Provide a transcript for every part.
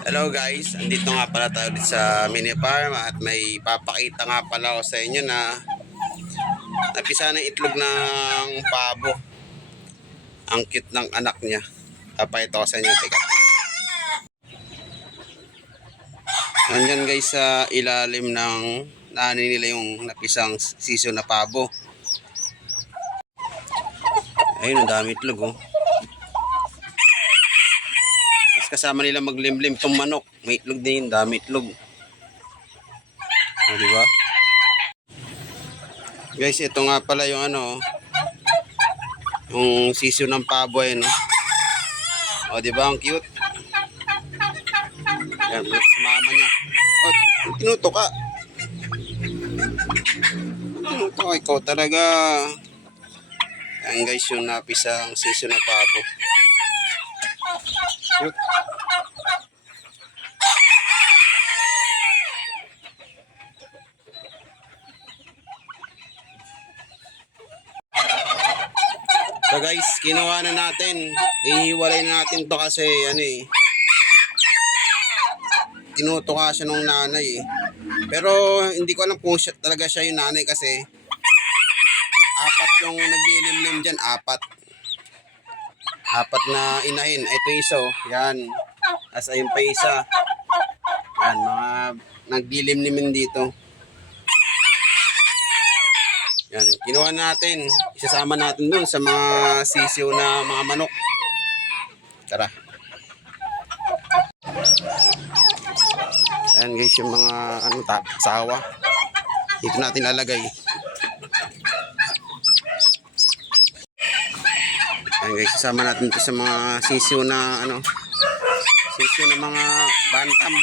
Hello guys, andito nga pala tayo sa mini farm at may papakita nga pala ako sa inyo na napisa ng itlog ng pabo. Ang cute ng anak niya. Papakita ko sa inyo. Teka. Nandyan guys sa ilalim ng nani nila yung napisang siso na pabo. Ayun, ang dami itlog oh. Kasama nila maglimlim tong manok. May itlog din, dami itlog. O, diba? Guys, ito nga pala yung yung sisyo ng pabo eh, no? O, diba? Ang cute. Yan, sumama niya. O, tinuto ka. Tinuto ka, ikaw talaga. Yan guys, yung napisang sisyo ng pabo. Cute. So guys, kinuha na natin. Ihiwalay na natin to kasi tinutuka siya nung nanay eh. Pero hindi ko alam kung talaga siya yung nanay kasi apat yung naglilimlim dyan, apat na inahin. Ito yung isa oh. Yan. As ayun pa isa. Yan, mga naglilimlimin dito. Yan, kinuha natin. Isasama natin dun sa mga sisiw na mga manok. Tara. Ayan guys, yung mga sawa. Dito natin lalagay. Ayan guys, isasama natin ito sa mga sisiw na sisiw na mga bantam.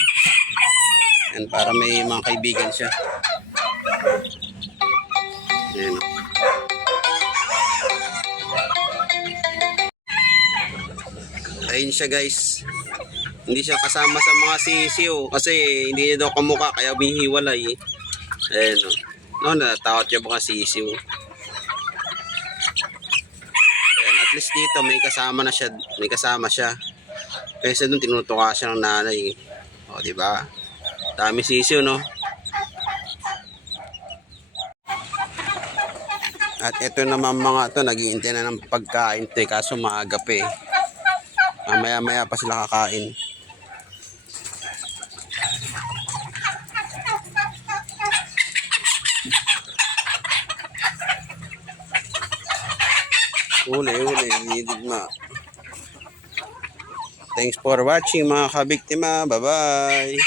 Ayan, para may mga kaibigan siya. Ayan. Ayun siya guys. Hindi siya kasama sa mga sisiw kasi hindi niya daw kamukha kaya bihiwalay. Ayan o. No, natakot siya mga sisiw. Ayan, at least dito may kasama na siya. May kasama siya. Kaysa dun tinutuka siya ng nanay. O diba? Dami sisiw no. At ito naman mga to, nag-iintay na ng pagkain to kaso maaga pa eh. Maya pa sila kakain. Uli, digma. Thanks for watching mga kabiktima. Bye-bye.